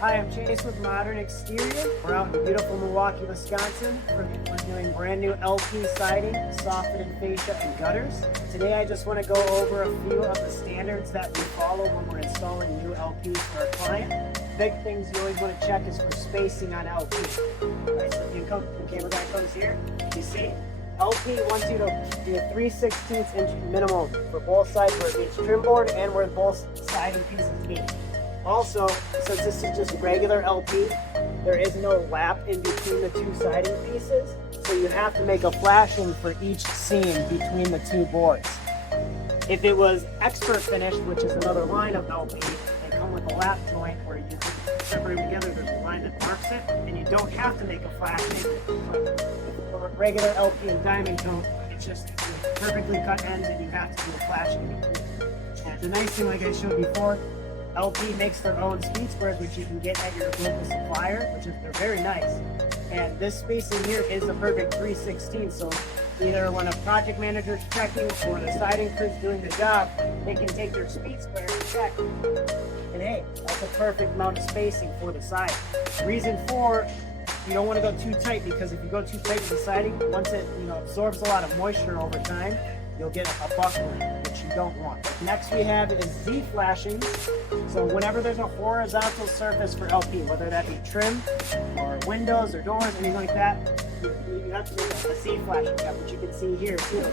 Hi, I'm Chase with Modern Exterior. We're out in beautiful Milwaukee, Wisconsin. We're doing brand new LP siding, soffitted fascia, and gutters. Today I just want to go over a few of the standards that we follow when we're installing new LPs for our client. Big things you always want to check is for spacing on LP. Right, so if you come, the camera guy comes here, you see LP wants you to do a 3/16 inch minimum for both sides where it meets trim board and where both siding pieces meet. Also, since this is just regular LP, there is no lap in between the two siding pieces, so you have to make a flashing for each seam between the two boards. If it was expert finished, which is another line of LP, they come with a lap joint where you separate them together, there's a line that marks it, and you don't have to make a flashing. For regular LP and diamond coat, it's just perfectly cut ends and you have to do a flashing between. And the nice thing, like I showed before, LP makes their own speed squares, which you can get at your local supplier, they're very nice. And this spacing here is a perfect 3/16, so either when a project manager's checking or the siding crew's doing the job, they can take their speed square and check. And hey, that's a perfect amount of spacing for the siding. Reason 4, you don't want to go too tight, because if you go too tight with the siding, once it absorbs a lot of moisture over time, you'll get a buckling, which you don't want. Next we have is Z flashings. So whenever there's a horizontal surface for LP, whether that be trim or windows or doors, anything like that, you have to make a Z flashing cap, which you can see here too.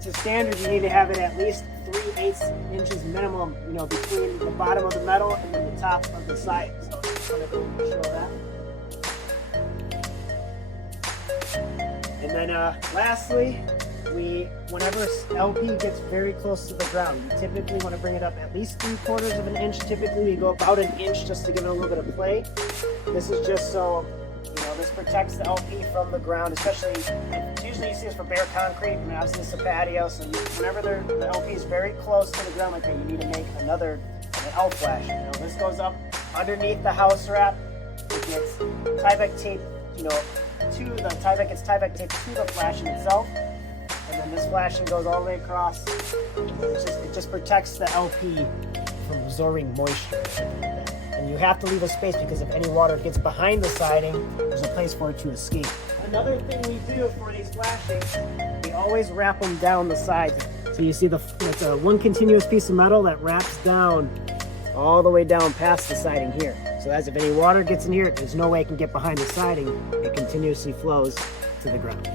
To standard, you need to have it at least 3/8 inches minimum, between the bottom of the metal and then the top of the siding. So I'm just going to go show that. And then lastly, whenever LP gets very close to the ground, you typically want to bring it up at least 3/4 of an inch. Typically we go about an inch just to give it a little bit of play. This is just so, this protects the LP from the ground, especially, usually you see this for bare concrete, and obviously it's a patio, so whenever the LP is very close to the ground like that, you need to make an L flash. This goes up underneath the house wrap. It gets Tyvek tape, gets Tyvek tape to the flashing itself. And then this flashing goes all the way across. It just protects the LP from absorbing moisture. And you have to leave a space, because if any water gets behind the siding, there's a place for it to escape. Another thing we do for these flashings, we always wrap them down the sides. So you see it's a one continuous piece of metal that wraps down all the way down past the siding here. So as if any water gets in here, there's no way it can get behind the siding. It continuously flows to the ground.